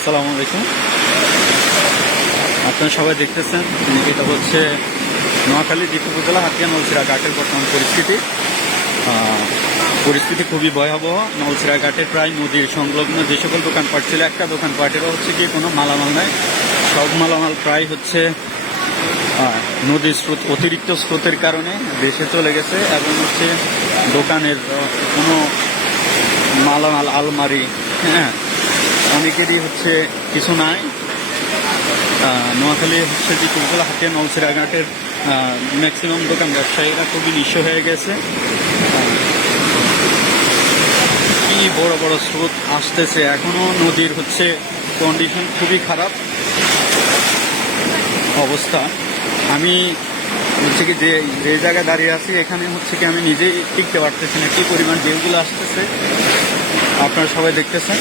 আসসালামু আলাইকুম। আপনারা সবাই দেখতেছেন এটা হচ্ছে নোয়াখালী দ্বীপ উপজেলা হাতিয়া নলছিরা ঘাটের বর্তমান পরিস্থিতি খুবই ভয়াবহ। নলছিরা ঘাটের প্রায় নদীর সংলগ্ন যে সকল দোকানপাট ছিল, একটা দোকানপাটেরও হচ্ছে কি কোনো মালামাল নাই। সব মালামাল প্রায় হচ্ছে নদীর স্রোত, অতিরিক্ত স্রোতের কারণে দেশে চলে গেছে এবং হচ্ছে দোকানের কোনো মালামাল, আলমারি, হ্যাঁ, অনেকেরই হচ্ছে কিছু নাই। নোয়াখালী হচ্ছে যে উপজেলা হাতিয়া নলছিরা ঘাটের ম্যাক্সিমাম দোকান ব্যবসায়ীরা খুবই নিঃস্ব হয়ে গেছে। কি বড় বড় স্রোত আসতেছে, এখনো নদীর হচ্ছে কন্ডিশন খুবই খারাপ অবস্থা। আমি হচ্ছে কি যে জায়গায় দাঁড়িয়ে আছি এখানে হচ্ছে কি আমি নিজেই টিকতে পারতেছি না, কি পরিমাণ ঢেউগুলো আসতেছে আপনারা সবাই দেখতেছেন।